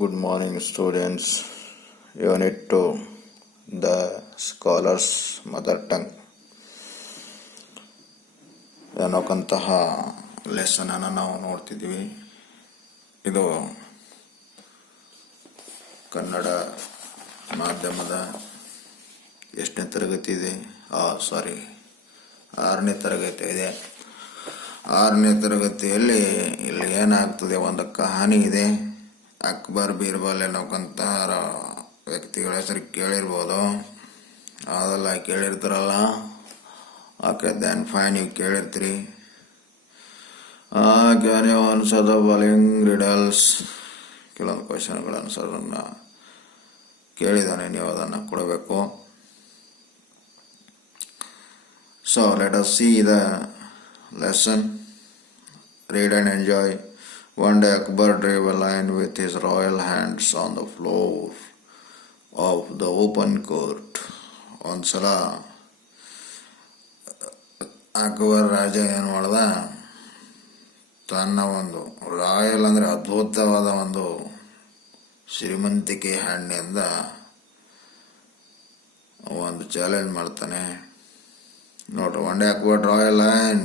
Good morning, students. Unit 2, The Scholar's Mother Tongue ಅನ್ನೋಕ್ಕಂತಹ ಲೆಸನನ್ನು ನಾವು ನೋಡ್ತಿದ್ದೀವಿ. ಇದು ಕನ್ನಡ ಮಾಧ್ಯಮದ ಎಷ್ಟನೇ ತರಗತಿ ಇದೆ? 6ನೇ ತರಗತಿ ಇದೆ. 6ನೇ ತರಗತಿಯಲ್ಲಿ ಇಲ್ಲಿ ಏನಾಗ್ತದೆ, ಒಂದು ಕಹಾನಿ ಇದೆ. ಅಕ್ಬರ್ ಬೀರ್ಬಲ್ ಅನ್ನೋಕ್ಕಂತ ವ್ಯಕ್ತಿಗಳ ಹೆಸರು ಕೇಳಿರ್ಬೋದು, ಅದೆಲ್ಲ ಕೇಳಿರ್ತಾರಲ್ಲ. ಓಕೆ, ದೆನ್ ಫೈನ್, ನೀವು ಕೇಳಿರ್ತೀರಿ. Can you answer the following riddles? ಕೆಲವೊಂದು ಕ್ವಶನ್ಗಳ ಆನ್ಸರನ್ನು ಕೇಳಿದಾನೆ, ನೀವು ಅದನ್ನು ಕೊಡಬೇಕು. So let us see the lesson. Read and enjoy. One day Akbar drew a line with his royal hands on the floor of the open court. ಒಂದ್ಸಲ ಅಕ್ಬರ್ ರಾಜ ಏನು ಮಾಡ್ದ, ತನ್ನ ಒಂದು ರಾಯಲ್ ಅಂದರೆ ಅದ್ಭುತವಾದ ಒಂದು ಶ್ರೀಮಂತಿಕೆ ಹ್ಯಾಂಡ್ನಿಂದ ಒಂದು ಚಾಲೆಂಜ್ ಮಾಡ್ತಾನೆ. ನೋಡ್ರಿ, one day Akbar draw a line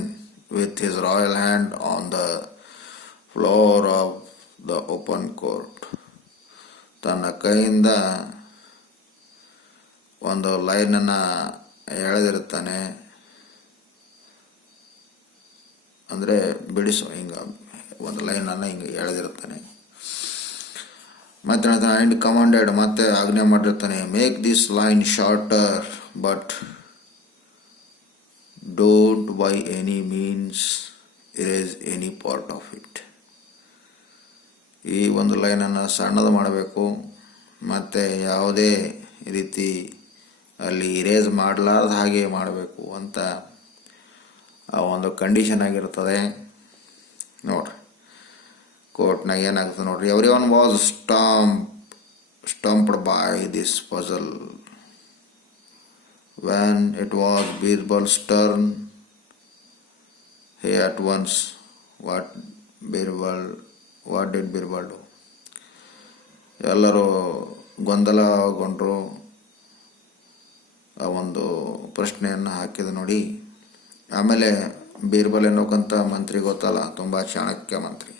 with his royal hand on the floor of the open court. ತನ್ನ ಕೈಯಿಂದ ಒಂದು ಲೈನನ್ನು ಎಳೆದಿರ್ತಾನೆ, ಅಂದರೆ ಬಿಡಿಸು, ಹಿಂಗೆ ಒಂದು ಲೈನನ್ನು ಹಿಂಗೆ ಎಳೆದಿರ್ತಾನೆ. ಮತ್ತೆ ಆ್ಯಂಡ್ ಕಮಾಂಡೆಡ್, ಮತ್ತೆ ಆಜ್ಞೆ ಮಾಡಿರ್ತಾನೆ, make this line shorter but don't by any means erase any part of it. ಈ ಒಂದು ಲೈನನ್ನು ಸಣ್ಣದು ಮಾಡಬೇಕು, ಮತ್ತು ಯಾವುದೇ ರೀತಿ ಅಲ್ಲಿ ಇರೇಸ್ ಮಾಡಲಾರ್ದ ಹಾಗೆ ಮಾಡಬೇಕು ಅಂತ ಆ ಒಂದು ಕಂಡೀಷನ್ ಆಗಿರ್ತದೆ. ನೋಡ್ರಿ, ಕೋರ್ಟ್ನಾಗ ಏನಾಗ್ತದೆ ನೋಡ್ರಿ. Everyone was stumped by this puzzle. When it was Birbal's turn, he at once what did Birbal do? ಎಲ್ಲರೂ ಗೊಂದಲಗೊಂಡ್ರು. ಆ ಒಂದು ಪ್ರಶ್ನೆಯನ್ನು ಹಾಕಿದ ನೋಡಿ. ಆಮೇಲೆ ಬೀರ್ಬಲ್ ಎನ್ನೋಕ್ಕಂಥ ಮಂತ್ರಿ ಗೊತ್ತಲ್ಲ, ತುಂಬ ಚಾಣಕ್ಯ ಮಂತ್ರಿ.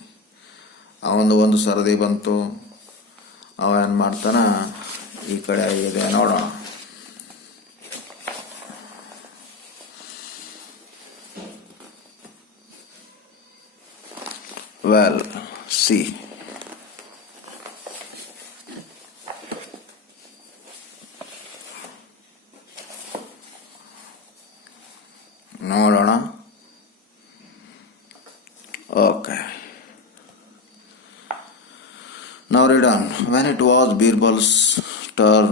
ಒಂದು ಸರದಿ ಬಂತು. ಅವ ಏನು ಮಾಡ್ತಾನ, ಈ ಕಡೆ ಇದೆ ನೋಡೋಣ. ವೆಲ್, ಸಿ, ನೋಡೋಣ. Okay, now read on. When it was Birbal's turn,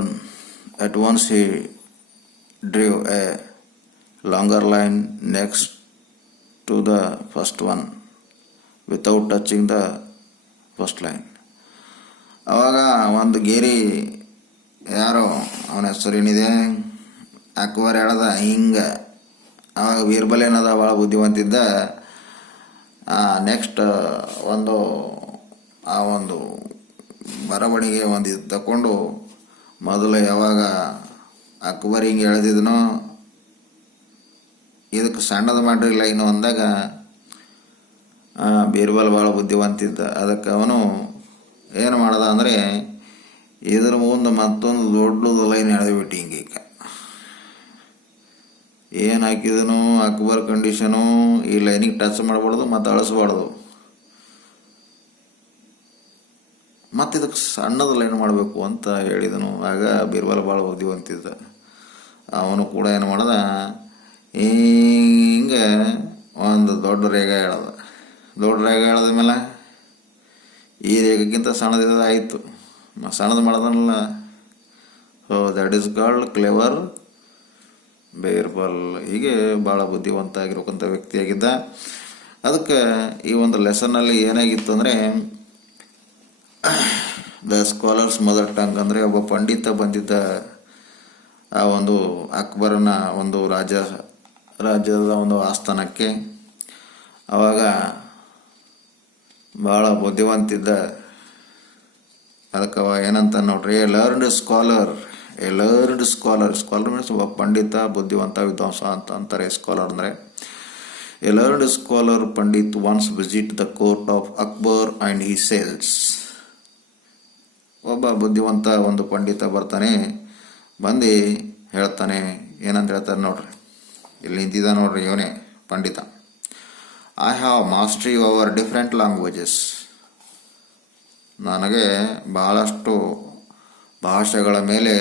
at once he drew a longer line next to the first one without touching the first line. ಅವಾಗ ಒಂದು ಗೆರಿ, ಯಾರೋ ಅವನ ಹೆಸರು ಏನಿದೆ, ಅಕ್ಬರ್ ಹೇಳ್ದ ಹಿಂಗೆ. ಆವಾಗ ಬೀರ್ಬಲ್ ಏನದ, ಭಾಳ ಬುದ್ಧಿವಂತಿದ್ದ. ನೆಕ್ಸ್ಟ್ ಆ ಒಂದು ಬರವಣಿಗೆ ಒಂದು ಇದು ತಗೊಂಡು, ಮೊದಲು ಯಾವಾಗ ಅಕ್ಬರ್ ಹಿಂಗೆ ಎಳೆದಿದ್ನೋ, ಇದಕ್ಕೆ ಸಣ್ಣದು ಮಾಡ್ರಿ ಲೈನು ಅಂದಾಗ ಬೀರ್ಬಲ್ ಭಾಳ ಬುದ್ಧಿವಂತಿದ್ದ. ಅದಕ್ಕೆ ಅವನು ಏನು ಮಾಡ್ದ ಅಂದರೆ, ಇದ್ರ ಮುಂದೆ ಮತ್ತೊಂದು ದೊಡ್ಡದು ಲೈನ್ ಎಳೆದ್ಬಿಟ್ಟು ಹಿಂಗೆ ಏನು ಹಾಕಿದನು ಅಕ್ಬರ್ ಕಂಡೀಷನು, ಈ ಲೈನಿಗೆ ಟಚ್ ಮಾಡಬಾರ್ದು ಮತ್ತು ಅಳಿಸ್ಬಾರ್ದು, ಮತ್ತು ಇದಕ್ಕೆ ಸಣ್ಣದು ಲೈನ್ ಮಾಡಬೇಕು ಅಂತ ಹೇಳಿದನು. ಆಗ ಬೀರ್ಬಲ್ ಭಾಳ ಬುದ್ಧಿವಂತಿದ್ದ. ಅವನು ಕೂಡ ಏನು ಮಾಡ್ದ, ಹಿಂಗೆ ಒಂದು ದೊಡ್ಡ ರೇಖೆ ಎಳೆದ. ದೊಡ್ಡ ರೇಖೆ ಎಳೆದ ಮೇಲೆ ಈ ರೇಖೆಗಿಂತ ಸಣ್ಣದಿದ್ದು ಆಯಿತು, ಸಣ್ಣದು ಮಾಡ್ದನಲ್ಲ. So that is called clever Birbal. ಹೀಗೆ ಭಾಳ ಬುದ್ಧಿವಂತ ಆಗಿರೋಕ್ಕಂಥ ವ್ಯಕ್ತಿಯಾಗಿದ್ದ. ಅದಕ್ಕೆ ಈ ಒಂದು ಲೆಸನ್ನಲ್ಲಿ ಏನಾಗಿತ್ತು ಅಂದರೆ, ದ ಸ್ಕಾಲರ್ಸ್ ಮದರ್ ಟಂಗ್ ಅಂದರೆ ಒಬ್ಬ ಪಂಡಿತ ಬಂದಿದ್ದ ಆ ಒಂದು ಅಕ್ಬರನ ಒಂದು ರಾಜ್ಯದ ಒಂದು ಆಸ್ಥಾನಕ್ಕೆ. ಆವಾಗ ಭಾಳ ಬುದ್ಧಿವಂತಿದ್ದ ಅದಕ್ಕೆ ಅವ ಏನಂತ ನೋಡ್ರಿ, ಸ್ಕಾಲರ್ ಮೀನ್ಸ್ ಒಬ್ಬ ಪಂಡಿತ, ಬುದ್ಧಿವಂತ, ವಿದ್ವಾಂಸ ಅಂತ ಅಂತಾರೆ. ಸ್ಕಾಲರ್ ಅಂದರೆ A learned scholar Pandit once visit the court of Akbar and he sales. ಒಬ್ಬ ಬುದ್ಧಿವಂತ ಒಂದು ಪಂಡಿತ ಬರ್ತಾನೆ, ಬಂದು ಹೇಳ್ತಾನೆ, ಏನಂತ ಹೇಳ್ತಾರೆ ನೋಡ್ರಿ, ಇಲ್ಲಿ ನಿಂತಿದ್ದ ನೋಡ್ರಿ ಇವನೇ ಪಂಡಿತ. I have mastery over different languages. ನನಗೆ ಬಹಳಷ್ಟು ಭಾಷೆಗಳ ಮೇಲೆ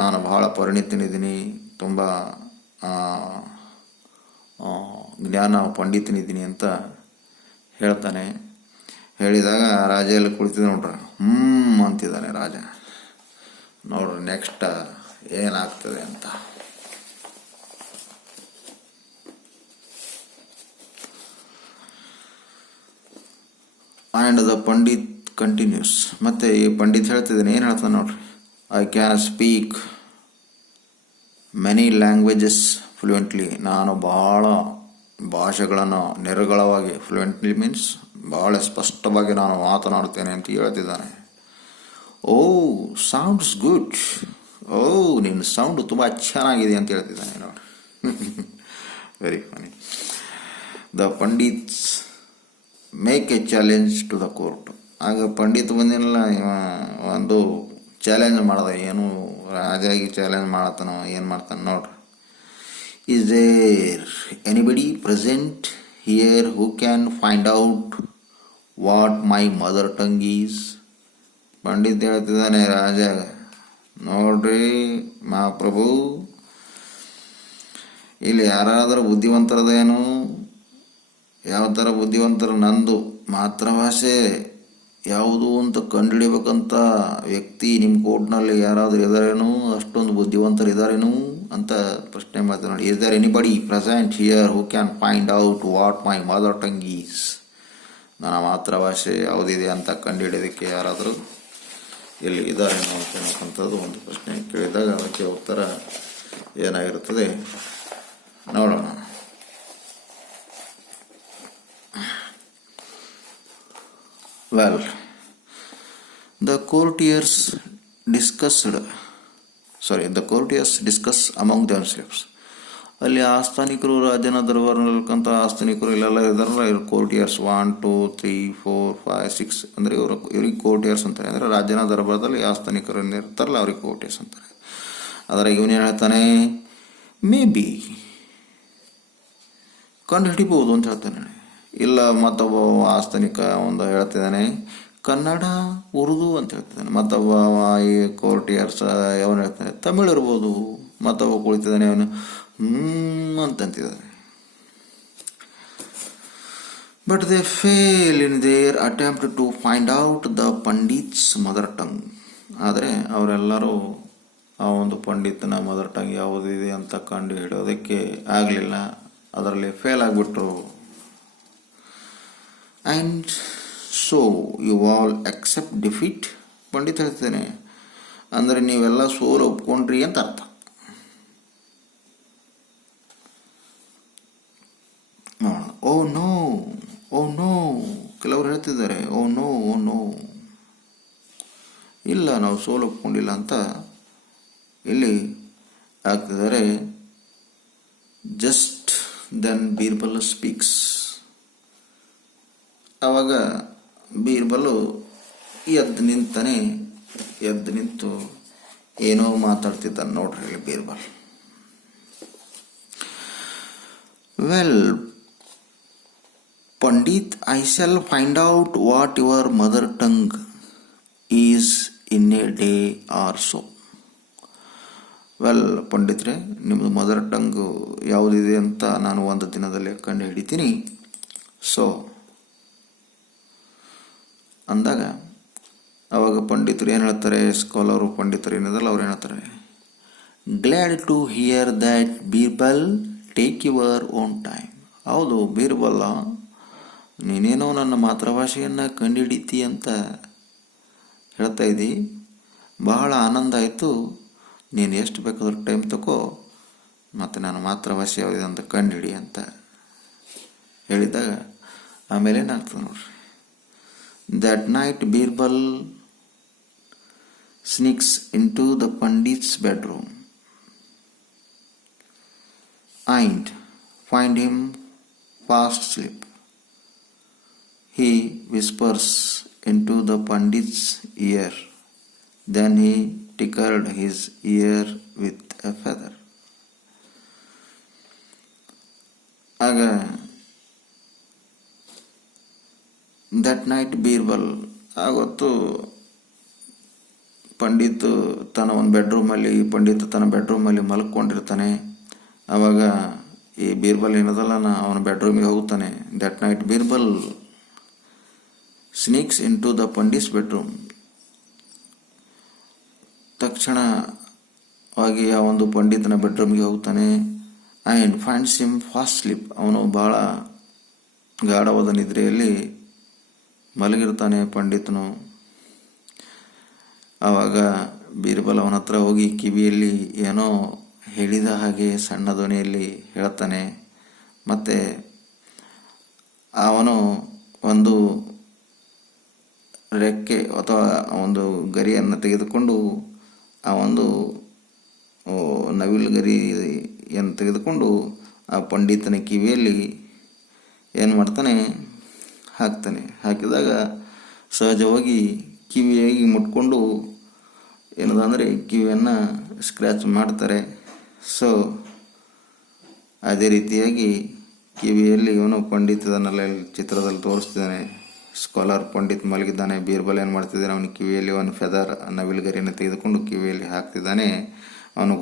ನಾನು ಬಹಳ ಪರಿಣಿತನಿದ್ದೀನಿ, ತುಂಬ ಜ್ಞಾನ ಪಂಡಿತನಿದ್ದೀನಿ ಅಂತ ಹೇಳ್ತಾನೆ. ಹೇಳಿದಾಗ ರಾಜ ಎಲ್ಲ ಕುಳಿತಿದ್ದ ನೋಡ್ರಿ, ಅಂತಿದ್ದಾನೆ ರಾಜ. ನೋಡ್ರಿ ನೆಕ್ಸ್ಟ್ ಏನಾಗ್ತದೆ ಅಂತ. And the pandit continues. ಮತ್ತೆ ಈ ಪಂಡಿತ್ ಹೇಳ್ತಿದ್ದಾನೆ, ಏನು ಹೇಳ್ತಾನೆ ನೋಡ್ರಿ, I can speak many languages fluently. ನಾನು ಬಹಳ ಭಾಷೆಗಳನ್ನು ನಿರರ್ಗಳವಾಗಿ, ಫ್ಲೂಯೆಂಟ್ಲಿ ಮೀನ್ಸ್ ಬಹಳ ಸ್ಪಷ್ಟವಾಗಿ ನಾನು ಮಾತನಾಡುತ್ತೇನೆ ಅಂತ ಹೇಳ್ತಿದ್ದಾನೆ. ಓ ಸೌಂಡ್ಸ್ ಗುಡ್, ಓ ನಿನ್ನ ಸೌಂಡ್ ತುಂಬ ಚೆನ್ನಾಗಿದೆ ಅಂತ ಹೇಳ್ತಿದ್ದಾನೆ ನೋಡಿ. Very funny. The pandits make a challenge to the court. ಆಗ ಪಂಡಿತ್ ಬಂದಿಲ್ಲ, ಒಂದು ಚಾಲೆಂಜ್ ಮಾಡ್ದ. ಏನು ರಾಜಾಗಿ ಚಾಲೆಂಜ್ ಮಾಡತ್ತಾನ, ಏನು ಮಾಡ್ತಾನೆ ನೋಡ್ರಿ. Is there anybody present here who can find out what my mother tongue is. Pandit ಹೇಳ್ತಿದ್ದಾನೆ ರಾಜ, ನೋಡ್ರಿ ಮಹಾಪ್ರಭು, ಇಲ್ಲಿ ಯಾರಾದರೂ ಬುದ್ಧಿವಂತರದೇನು? ಯಾವ ಥರ ಬುದ್ಧಿವಂತರು? ನಂದು ಮಾತೃಭಾಷೆ ಯಾವುದು ಅಂತ ಕಂಡುಹಿಡಿಬೇಕಂತ ವ್ಯಕ್ತಿ ನಿಮ್ಮ ಕೋರ್ಟ್ನಲ್ಲಿ ಯಾರಾದರೂ ಇದ್ದಾರೇನು? ಅಷ್ಟೊಂದು ಬುದ್ಧಿವಂತರು ಇದ್ದಾರೇನು ಅಂತ ಪ್ರಶ್ನೆ ಮಾಡ್ತಾರೆ ನೋಡಿ. Is there anybody present here who can find out what my mother tongue is. ನನ್ನ ಮಾತೃಭಾಷೆ ಯಾವುದಿದೆ ಅಂತ ಕಂಡುಹಿಡಿಯೋದಕ್ಕೆ ಯಾರಾದರೂ ಇಲ್ಲಿ ಇದ್ದಾರೇನೋ ಅಂತಕ್ಕಂಥದ್ದು ಒಂದು ಪ್ರಶ್ನೆ ಕೇಳಿದಾಗ ಅದಕ್ಕೆ ಉತ್ತರ ಏನಾಗಿರುತ್ತದೆ ನೋಡೋಣ. Well, the courtiers discuss among themselves. ಅಲ್ಲಿ ಆಸ್ಥಾನಿಕರು, ರಾಜನ ದರ್ಬಾರ್ನಲ್ಲಿರ್ತಕ್ಕಂಥ ಆಸ್ಥಾನಿಕರು ಇಲ್ಲೆಲ್ಲ ಇದ್ದಾರಲ್ಲ, ಇವ್ರು ಕೋರ್ಟಿಯರ್ಸ್. 1 2 3 4 5 6 ಅಂದರೆ ಇವ್ರಿಗೆ ಕೋರ್ಟಿಯರ್ಸ್ ಅಂತಾರೆ. ಅಂದರೆ ರಾಜನ ದರ್ಬಾರದಲ್ಲಿ ಆಸ್ಥಾನಿಕರು ಇರ್ತಾರಲ್ಲ ಅವ್ರಿಗೆ ಕೋರ್ಟಿಯರ್ಸ್ ಅಂತಾರೆ. ಆದರೆ ಇವನೇನು ಹೇಳ್ತಾನೆ, ಮೇ ಬಿ ಕಂಡು ಹಿಡಿಬೋದು ಅಂತ ಹೇಳ್ತಾನೆ. ಇಲ್ಲ ಮತ್ತೊಬ್ಬ ಆಸ್ಥಾನಿಕ ಒಂದು ಹೇಳ್ತಿದ್ದಾನೆ ಕನ್ನಡ, ಉರ್ದು ಅಂತ ಹೇಳ್ತಿದ್ದಾನೆ. ಮತ್ತೊಬ್ಬ ಈ ಕೋರ್ಟಿಯರ್ಸ್ ಅವನು ಹೇಳ್ತಾನೆ ತಮಿಳು ಇರ್ಬೋದು. ಮತ್ತೊಬ್ಬ ಕುಳಿತಿದ್ದಾನೆ, ಅವನು ಅಂತಂತಿದ್ದಾನೆ. But they fail in their attempt to find out the pandit's mother tongue. ಆದರೆ ಅವರೆಲ್ಲರೂ ಆ ಒಂದು ಪಂಡಿತನ ಮದರ್ ಟಂಗ್ ಯಾವುದಿದೆ ಅಂತ ಕಂಡು ಹಿಡಿಯೋದಕ್ಕೆ ಆಗಲಿಲ್ಲ, ಅದರಲ್ಲಿ ಫೇಲ್ ಆಗಿಬಿಟ್ರು. And so you all accept defeat. ಪಂಡಿತ ಹೇಳ್ತೇನೆ ಅಂದರೆ ನೀವೆಲ್ಲ ಸೋಲು ಒಪ್ಕೊಂಡ್ರಿ ಅಂತ ಅರ್ಥ. ಓ ನೋ, ಓ ನೋ, ಕೆಲವರು ಹೇಳ್ತಿದ್ದಾರೆ ಓ ನೋ, ಓ ನೋ, ಇಲ್ಲ ನಾವು ಸೋಲು ಒಪ್ಕೊಂಡಿಲ್ಲ ಅಂತ ಇಲ್ಲಿ ಆಗ್ತಿದ್ದಾರೆ. Just then Birbal speaks. ಆವಾಗ ಬೀರ್ಬಲು ಎದ್ದು ನಿಂತು ಏನೋ ಮಾತಾಡ್ತಿದ್ದಾನೆ ನೋಡ್ರಿ ಇಲ್ಲಿ Birbal. Well Pandit, I shall find out what your mother tongue is in a day or so. Well ಪಂಡಿತ್ರೆ, ನಿಮ್ಮದು ಮದರ್ ಟಂಗ್ ಯಾವುದಿದೆ ಅಂತ ನಾನು ಒಂದು ದಿನದಲ್ಲಿ ಕಂಡು ಹಿಡಿತೀನಿ. ಸೊ ಅಂದಾಗ ಅವಾಗ ಪಂಡಿತರು ಏನು ಹೇಳ್ತಾರೆ, ಸ್ಕಾಲರು ಪಂಡಿತರು ಏನಿದಲ್ಲ ಅವ್ರು ಏನು ಹೇಳ್ತಾರೆ, glad to hear that Birbal, take your own time. ಹೌದು ಬೀರ್ಬಲ್ಲ, ನೀನೇನೋ ನನ್ನ ಮಾತೃಭಾಷೆಯನ್ನು ಕಂಡುಹಿಡಿತಿ ಅಂತ ಹೇಳ್ತಾ ಇದ್ದಿ, ಬಹಳ ಆನಂದ ಆಯಿತು. ನೀನು ಎಷ್ಟು ಬೇಕಾದ್ರೂ ಟೈಮ್ ತಗೋ, ಮತ್ತು ನನ್ನ ಮಾತೃಭಾಷೆ ಯಾವುದಿದೆ ಅಂತ ಕಂಡುಹಿಡಿ ಅಂತ ಹೇಳಿದಾಗ ಆಮೇಲೆ ಏನಾಗ್ತದೆ ನೋಡ್ರಿ. That night Birbal sneaks into the Pandit's bedroom and find him fast asleep. He whispers into the Pandit's ear. Then he tickled his ear with a feather. ಆಗ ದಟ್ ನೈಟ್ ಬೀರ್ಬಲ್ ಆವತ್ತು ಪಂಡಿತ್ ತನ್ನ ಒಂದು ಬೆಡ್ರೂಮಲ್ಲಿ ಮಲ್ಕೊಂಡಿರ್ತಾನೆ. ಆವಾಗ ಈ ಬೀರ್ಬಲ್ ಏನದಲ್ಲ ಅವನ ಬೆಡ್ರೂಮಿಗೆ ಹೋಗ್ತಾನೆ. That night Birbal sneaks into the pandit's bedroom. ತಕ್ಷಣವಾಗಿ ಆ ಒಂದು ಪಂಡಿತನ ಬೆಡ್ರೂಮ್ಗೆ ಹೋಗ್ತಾನೆ. And finds him fast sleep. ಅವನು ಬಹಳ ಗಾಢವಾದ ನಿದ್ರೆಯಲ್ಲಿ ಮಲಗಿರ್ತಾನೆ ಪಂಡಿತನು. ಆವಾಗ ಬೀರ್ಬಲ್ ಅವನ ಹತ್ರ ಹೋಗಿ ಕಿವಿಯಲ್ಲಿ ಏನೋ ಹೇಳಿದ ಹಾಗೆ ಸಣ್ಣ ಧ್ವನಿಯಲ್ಲಿ ಹೇಳ್ತಾನೆ. ಮತ್ತು ಅವನು ಒಂದು ರೆಕ್ಕೆ ಅಥವಾ ಒಂದು ಗರಿಯನ್ನು ತೆಗೆದುಕೊಂಡು ಆ ಒಂದು ನವಿಲು ಗರಿಯನ್ನು ತೆಗೆದುಕೊಂಡು ಆ ಪಂಡಿತನ ಕಿವಿಯಲ್ಲಿ ಏನು ಮಾಡ್ತಾನೆ, ಹಾಕ್ತಾನೆ. ಹಾಕಿದಾಗ ಸಹಜವಾಗಿ ಕಿವಿಯಾಗಿ ಮುಟ್ಕೊಂಡು ಏನದ ಅಂದರೆ ಕಿವಿಯನ್ನು ಸ್ಕ್ರ್ಯಾಚ್ ಮಾಡ್ತಾರೆ. ಸೊ ಅದೇ ರೀತಿಯಾಗಿ ಕಿವಿಯಲ್ಲಿ ಇವನು ಪಂಡಿತದನ್ನೆಲ್ಲ ಚಿತ್ರದಲ್ಲಿ ತೋರಿಸ್ತಿದ್ದಾನೆ. ಸ್ಕಾಲರ್ ಪಂಡಿತ್ ಮಲಗಿದ್ದಾನೆ. ಬೀರ್ಬಲ್ ಏನು ಮಾಡ್ತಿದ್ದಾನೆ, ಅವನ ಕಿವಿಯಲ್ಲಿ ಒಂದು ಫೆದರ್ ನವಿಲುಗರಿಯನ್ನು ತೆಗೆದುಕೊಂಡು ಕಿವಿಯಲ್ಲಿ ಹಾಕ್ತಿದ್ದಾನೆ. ಅವನು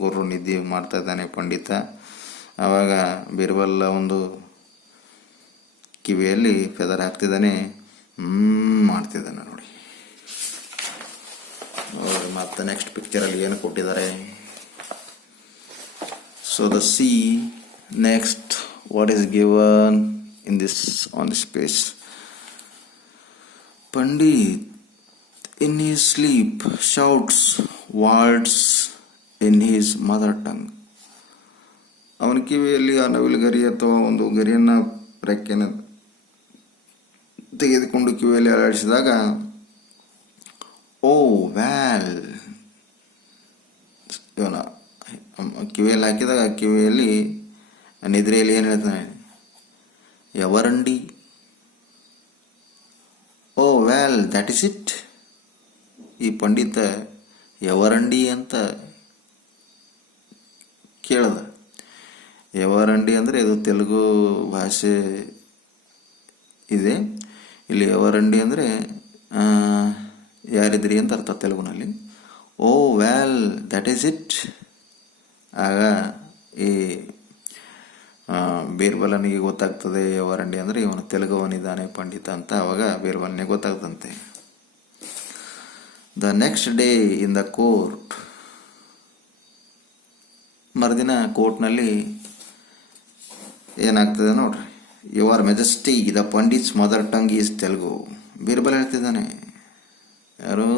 ಗುರ್ರು ನಿದ್ದೆ ಮಾಡ್ತಾ ಇದ್ದಾನೆ ಪಂಡಿತ. ಆವಾಗ ಬೀರ್ಬಲ್ ಒಂದು ಕಿವಿಯಲ್ಲಿ ಫೆದರ್ ಹಾಕ್ತಿದ್ದಾನೆ, ಮಾಡ್ತಿದ್ದಾನೆ ನೋಡಿ. ಮತ್ತೆ ನೆಕ್ಸ್ಟ್ ಪಿಕ್ಚರಲ್ಲಿ ಏನು ಕೊಟ್ಟಿದ್ದಾರೆ. So the C next what is given in this on this page. Pandit in his sleep shouts words in his mother tongue. ಅವನ ಕಿವಿಯಲ್ಲಿ ಆ ನವಿಲು ಗರಿ ಅಥವಾ ಒಂದು ಗರಿಯನ್ನು ರೆಕ್ಕೆನ ತೆಗೆದುಕೊಂಡು ಕಿವಿಯಲ್ಲಿ ಅಲಾಡಿಸಿದಾಗ ಓ ವ್ಯಾಲ್ ಇವನ ಕಿವಿಯಲ್ಲಿ ಹಾಕಿದಾಗ ಕಿವಿಯಲ್ಲಿ ನಿದ್ರೆಯಲ್ಲಿ ಏನು ಹೇಳ್ತಾನೆ, ಯವರಂಡಿ. ಓ ವೆಲ್ ದ್ಯಾಟ್ ಇಸ್ ಇಟ್. ಈ ಪಂಡಿತ ಯವರಂಡಿ ಅಂತ ಕೇಳ್ದ. ಯವರಂಡಿ ಅಂದರೆ ಇದು ತೆಲುಗು ಭಾಷೆ ಇದೆ. ಇಲ್ಲಿ ಯವರಂಡಿ ಅಂದರೆ ಯಾರಿದ್ರಿ ಅಂತ ಅರ್ಥ ತೆಲುಗುನಲ್ಲಿ. ಓ ವೆಲ್ ದ್ಯಾಟ್ ಈಸ್ ಇಟ್. ಆಗ ಈ ಬೀರ್ಬಲನಿಗೆ ಗೊತ್ತಾಗ್ತದೆ ಯವರಂಡಿ ಅಂದರೆ ಇವನು ತೆಲುಗುವನಿದ್ದಾನೆ ಪಂಡಿತ ಅಂತ. ಅವಾಗ ಬೀರ್ಬಲನಿಗೆ ಗೊತ್ತಾಗ್ತಂತೆ. The next day in the court. ಮರುದಿನ ಕೋರ್ಟ್ನಲ್ಲಿ ಏನಾಗ್ತದೆ ನೋಡ್ರಿ. Your majesty the pandit's mother tongue is Telugu. Birbal ಹೇಳ್ತಿದ್ದಾನೆ. ಯಾರು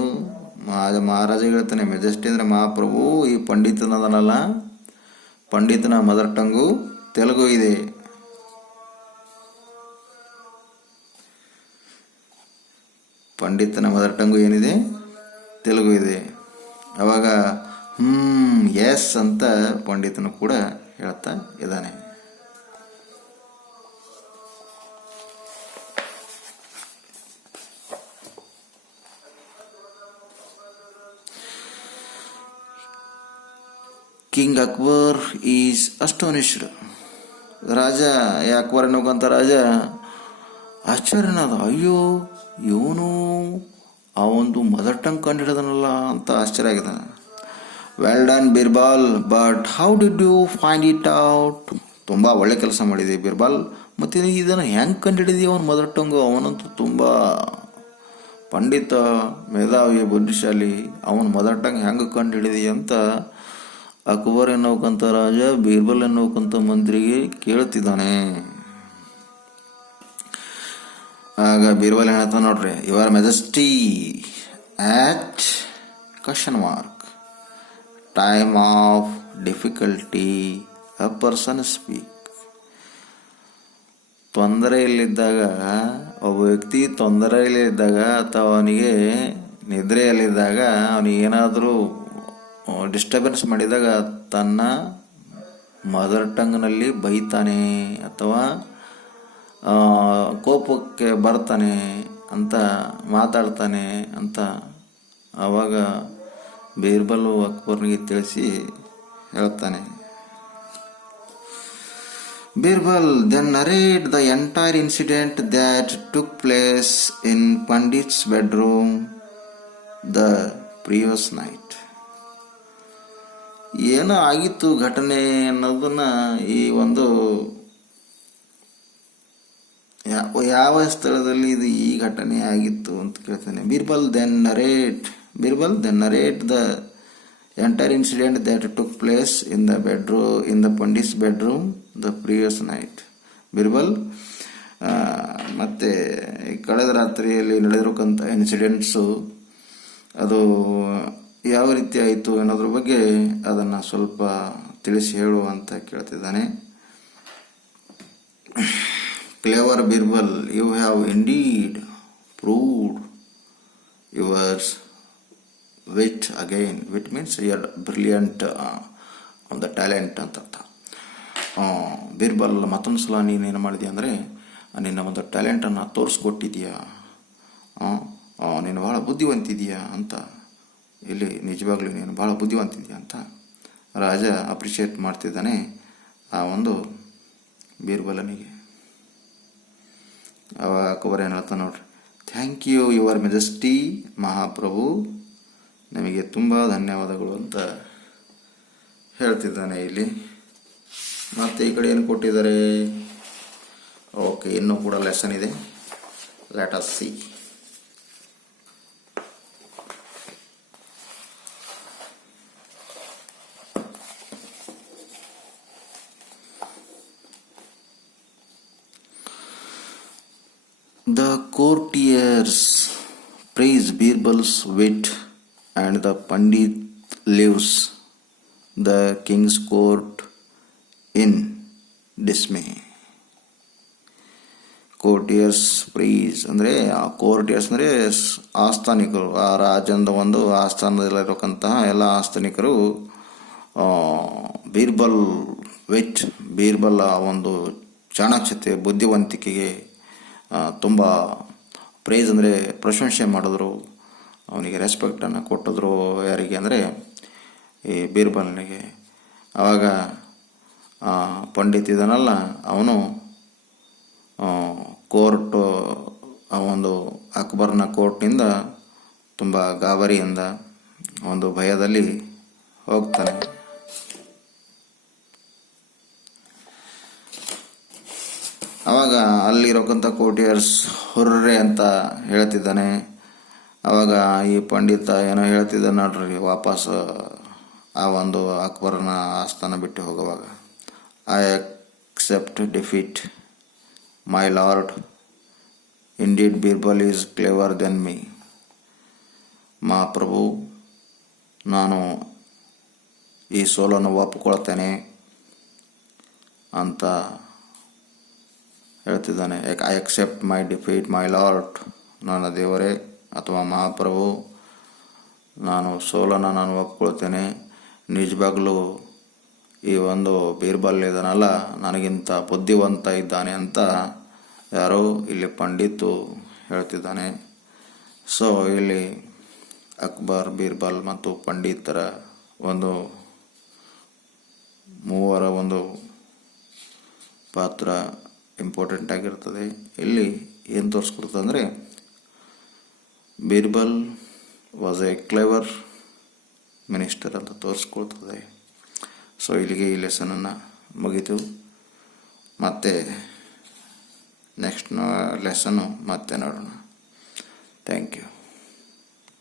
ಮಹಾರಾಜ ಹೇಳ್ತಾನೆ, ಮೆಜೆಸ್ಟಿ ಅಂದರೆ ಮಹಾಪ್ರಭು, ಈ ಪಂಡಿತನದನಲ್ಲ, ಪಂಡಿತನ ಮದರ್ ಟಂಗು ತೆಲುಗು ಇದೆ. ಪಂಡಿತನ ಮದರ್ ಟಂಗು ಏನಿದೆ, ತೆಲುಗು ಇದೆ. ಅವಾಗ ಎಸ್ ಅಂತ ಪಂಡಿತನು ಕೂಡ ಹೇಳ್ತಾ ಇದ್ದಾನೆ. King Akbar is astonished. ರಾಜ ಅಕ್ಬರ್ ಅನ್ನೋಕಂತ ರಾಜ ಆಶ್ಚರ್ಯನಾದ. ಅಯ್ಯೋ, ಇವನು ಆ ಒಂದು ಮದರ್ ಟಂಗ್ ಕಂಡು ಹಿಡಿದನಲ್ಲ ಅಂತ ಆಶ್ಚರ್ಯ ಆಗಿದೆ. Well done Birbal, but how did you find it out. ತುಂಬ ಒಳ್ಳೆ ಕೆಲಸ ಮಾಡಿದೆ ಬೀರ್ಬಲ್, ಮತ್ತು ಇದನ್ನು ಹೆಂಗೆ ಕಂಡು ಹಿಡಿದಿ ಅವನ ಮದರ್ ಟಂಗು. ಅವನಂತೂ ತುಂಬ ಪಂಡಿತ, ಮೇಧಾವಿ, ಬುದ್ಧಿಶಾಲಿ. ಅವನ ಮದರ್ ಟಂಗ್ ಹೆಂಗೆ ಕಂಡು ಹಿಡಿದಿ ಅಂತ ಅಕ್ಬರ್ ಎನ್ನುವಂಥ ರಾಜ ಬೀರ್ಬಲ್ ಎನ್ನುವಂಥ ಮಂತ್ರಿಗೆ ಕೇಳ್ತಿದ್ದಾನೆ. ಆಗ ಬೀರ್ಬಲ್ ಏನಂತ ನೋಡ್ರಿ, your majesty at question mark time of difficulty a person speak. ತೊಂದರೆಯಲ್ಲಿದ್ದಾಗ, ಒಬ್ಬ ವ್ಯಕ್ತಿ ತೊಂದರೆಯಲ್ಲಿದ್ದಾಗ ಅಥವಾ ಅವನಿಗೆ ನಿದ್ರೆಯಲ್ಲಿದ್ದಾಗ ಅವನಿಗೇನಾದರೂ ಡಿಸ್ಟರ್ಬೆನ್ಸ್ ಮಾಡಿದಾಗ ತನ್ನ ಮದರ್ ಟಂಗ್ನಲ್ಲಿ ಬೈತಾನೆ ಅಥವಾ ಕೋಪಕ್ಕೆ ಬರ್ತಾನೆ ಅಂತ ಮಾತಾಡ್ತಾನೆ ಅಂತ ಆವಾಗ ಬೀರ್ಬಲ್ ಅಕ್ಬರ್ನಿಗೆ ತಿಳಿಸಿ ಹೇಳ್ತಾನೆ. Birbal then narrate the entire incident that took place in Pandit's bedroom the previous night. ಏನು ಆಗಿತ್ತು ಘಟನೆ ಅನ್ನೋದನ್ನ ಈ ಒಂದು ಯಾವ ಸ್ಥಳದಲ್ಲಿ ಇದು ಈ ಘಟನೆ ಆಗಿತ್ತು ಅಂತ ಕೇಳ್ತಾನೆ. Birbal then narrate the entire incident that took place in the Pandit's bedroom the previous night. ಬಿರ್ಬಲ್ ಮತ್ತೆ ಕಳೆದ ರಾತ್ರಿಯಲ್ಲಿ ನಡೆದಿರತಕ್ಕಂಥ ಇನ್ಸಿಡೆಂಟ್ಸು ಅದು ಯಾವ ರೀತಿ ಆಯಿತು ಅನ್ನೋದ್ರ ಬಗ್ಗೆ ಅದನ್ನು ಸ್ವಲ್ಪ ತಿಳಿಸಿ ಹೇಳು ಅಂತ ಕೇಳ್ತಿದ್ದಾನೆ. Clever Birbal, you have indeed proved yours wit again. Wit means you are brilliant on the talent ಅಂತ ಅರ್ಥ. ಬೀರ್ಬಲ್ ಮತ್ತೊಂದು ಸಲ ನೀನೇನು ಮಾಡಿದೆಯಾ ಅಂದರೆ ನಿನ್ನ ಒಂದು ಟ್ಯಾಲೆಂಟನ್ನು ತೋರಿಸ್ಕೊಟ್ಟಿದೀಯಾ, ನೀನು ಭಾಳ ಬುದ್ಧಿವಂತಿದೆಯಾ ಅಂತ. ಇಲ್ಲಿ ನಿಜವಾಗ್ಲೂ ನೀನು ಭಾಳ ಬುದ್ಧಿವಂತಿದೆಯಾ ಅಂತ ರಾಜ ಅಪ್ರಿಷಿಯೇಟ್ ಮಾಡ್ತಿದ್ದಾನೆ ಆ ಒಂದು ಬೀರ್ಬಲನಿಗೆ. ಅವಾಗ ಅಕ್ಬರ್ ಏನು ಹೇಳ್ತಾನೆ ನೋಡ್ರಿ, ಥ್ಯಾಂಕ್ ಯು ಯುವರ್ ಮೆಜೆಸ್ಟಿ, ಮಹಾಪ್ರಭು ನಿಮಗೆ ತುಂಬ ಧನ್ಯವಾದಗಳು ಅಂತ ಹೇಳ್ತಿದ್ದಾನೆ ಇಲ್ಲಿ. ಮತ್ತು ಈ ಕಡೆ ಏನು ಕೊಟ್ಟಿದ್ದಾರೆ, ಓಕೆ, ಇನ್ನೂ ಕೂಡ ಲೆಸನ್ ಇದೆ, let us see. The courtiers praise Birbal's wit and the Pandit leaves the king's court in dismay. Courtiers praise ಅಂದರೆ ಕೋರ್ಟಿಯರ್ಸ್ ಅಂದರೆ ಆಸ್ಥಾನಿಕರು, ಆ ರಾಜಂದ ಒಂದು ಆಸ್ಥಾನದಲ್ಲಿರತಕ್ಕಂತಹ ಎಲ್ಲ ಆಸ್ಥಾನಿಕರು ಬೀರ್ಬಲ್ ಆ ಒಂದು ಚಾಣಾಕ್ಷತೆ ಬುದ್ಧಿವಂತಿಕೆಗೆ ತುಂಬ ಪ್ರೈಸ್ ಅಂದರೆ ಪ್ರಶಂಸೆ ಮಾಡಿದ್ರು, ಅವನಿಗೆ ರೆಸ್ಪೆಕ್ಟನ್ನು ಕೊಟ್ಟಿದ್ರು. ಯಾರಿಗೆ ಅಂದರೆ ಈ ಬೀರ್ಬಲ್ನಿಗೆ. ಆವಾಗ ಪಂಡಿತ್ ಇದನ್ನಲ್ಲ, ಅವನು ಕೋರ್ಟು ಆ ಒಂದು ಅಕ್ಬರ್ನ ಕೋರ್ಟ್ನಿಂದ ತುಂಬ ಗಾಬರಿಯಿಂದ ಒಂದು ಭಯದಲ್ಲಿ ಹೋಗ್ತಾನೆ. ಆವಾಗ ಅಲ್ಲಿರೋಕ್ಕಂಥ ಕೋರ್ಟಿಯರ್ಸ್ ಹುರ್ರೆ ಅಂತ ಹೇಳ್ತಿದ್ದಾನೆ. ಆವಾಗ ಈ ಪಂಡಿತ ಏನೋ ಹೇಳ್ತಿದ್ದ ನೋಡ್ರಿ, ವಾಪಸ್ ಆ ಒಂದು ಅಕ್ಬರನ ಆಸ್ಥಾನ ಬಿಟ್ಟು ಹೋಗುವಾಗ, I accept defeat, my lord. Indeed, Birbal is clever than me. ಮಹಾಪ್ರಭು, ನಾನು ಈ ಸೋಲನ್ನು ಒಪ್ಪಿಕೊಳ್ತೇನೆ ಅಂತ ಹೇಳ್ತಿದ್ದಾನೆ. I accept my defeat, my lord. ನನ್ನ ದೇವರೇ ಅಥವಾ ಮಹಾಪ್ರಭು, ನಾನು ಸೋಲನ್ನು ನಾನು ಒಪ್ಕೊಳ್ತೇನೆ. ನಿಜವಾಗ್ಲೂ ಈ ಒಂದು ಬೀರ್ಬಲ್ ಇದನ್ನಲ್ಲ, ನನಗಿಂತ ಬುದ್ಧಿವಂತ ಇದ್ದಾನೆ ಅಂತ ಯಾರೋ ಇಲ್ಲಿ ಪಂಡಿತು ಹೇಳ್ತಿದ್ದಾನೆ. ಸೊ ಇಲ್ಲಿ ಅಕ್ಬರ್, ಬೀರ್ಬಲ್ ಮತ್ತು ಪಂಡಿತರ ಒಂದು ಮೂವರ ಒಂದು ಪಾತ್ರ ಇಂಪಾರ್ಟೆಂಟ್ ಆಗಿರ್ತದೆ. ಇಲ್ಲಿ ಏನು ತೋರಿಸ್ಕೊಡ್ತದೆ ಅಂದರೆ, Birbal was A clever minister ಅಂತ ತೋರಿಸ್ಕೊಳ್ತದೆ. ಸೊ ಇಲ್ಲಿಗೆ ಈ ಲೆಸನನ್ನು ಮುಗಿತು. ಮತ್ತೆ ನೆಕ್ಸ್ಟ್ ಲೆಸನ್ನು ಮತ್ತೆ ನೋಡೋಣ. Thank you.